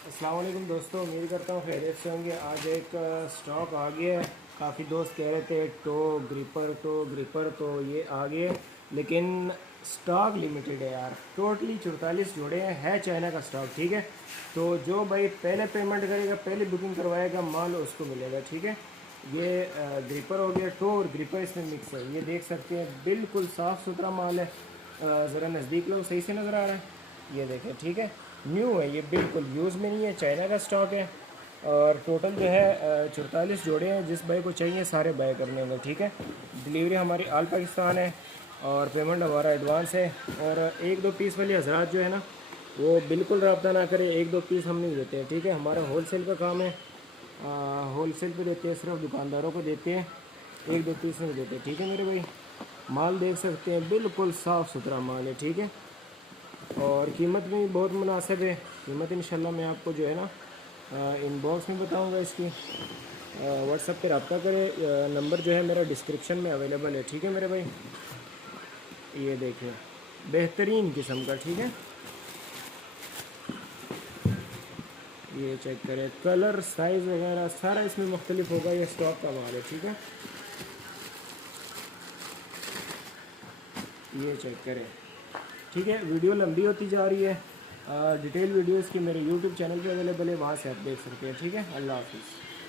अस्सलाम वालेकुम दोस्तों, उम्मीद करता हूँ खैरियत से होंगे। आज एक स्टॉक आ गया है। काफ़ी दोस्त कह रहे थे टो ग्रिपर तो ये आ गए, लेकिन स्टॉक लिमिटेड है यार। टोटली 44 जोड़े हैं, है चाइना का स्टॉक। ठीक है, तो जो भाई पहले पेमेंट करेगा, पहले बुकिंग करवाएगा, माल उसको मिलेगा। ठीक है, ये ग्रिपर हो गया, टो और ग्रिपर इसमें मिक्स है। ये देख सकते हैं, बिल्कुल साफ़ सुथरा माल है। ज़रा नज़दीक लो, सही से नज़र आ रहा है। ये देखें, ठीक है, न्यू है ये, बिल्कुल यूज़ में नहीं है, चाइना का स्टॉक है। और टोटल जो है 44 जोड़े हैं। जिस भाई को चाहिए सारे बाय करने होंगे। ठीक है, डिलीवरी हमारी आल पाकिस्तान है और पेमेंट हमारा एडवांस है। और एक दो पीस वाले हजरात जो है ना, वो बिल्कुल रब्ता ना करें, एक दो पीस हम नहीं देते हैं। ठीक है, हमारा होल सेल का काम है, होल सेल पर देते हैं, सिर्फ दुकानदारों को देते हैं, एक दो पीस नहीं देते। ठीक है मेरे भाई, माल देख सकते हैं, बिल्कुल साफ़ सुथरा माल है। ठीक है, और कीमत भी बहुत मुनासिब है। कीमत इंशाल्लाह मैं आपको जो है ना इनबॉक्स में बताऊंगा इसकी। व्हाट्सएप पे रब्ता करें, नंबर जो है मेरा डिस्क्रिप्शन में अवेलेबल है। ठीक है मेरे भाई, ये देखिए, बेहतरीन किस्म का। ठीक है, ये चेक करें, कलर साइज़ वगैरह सारा इसमें मुख्तलिफ होगा। ये स्टॉक का माल है। ठीक है, ये चेक करें। ठीक है, वीडियो लंबी होती जा रही है। डिटेल वीडियो इसकी मेरे यूट्यूब चैनल पे अवेलेबल है, वहाँ से आप देख सकते हैं। ठीक है, अल्लाह हाफिज़।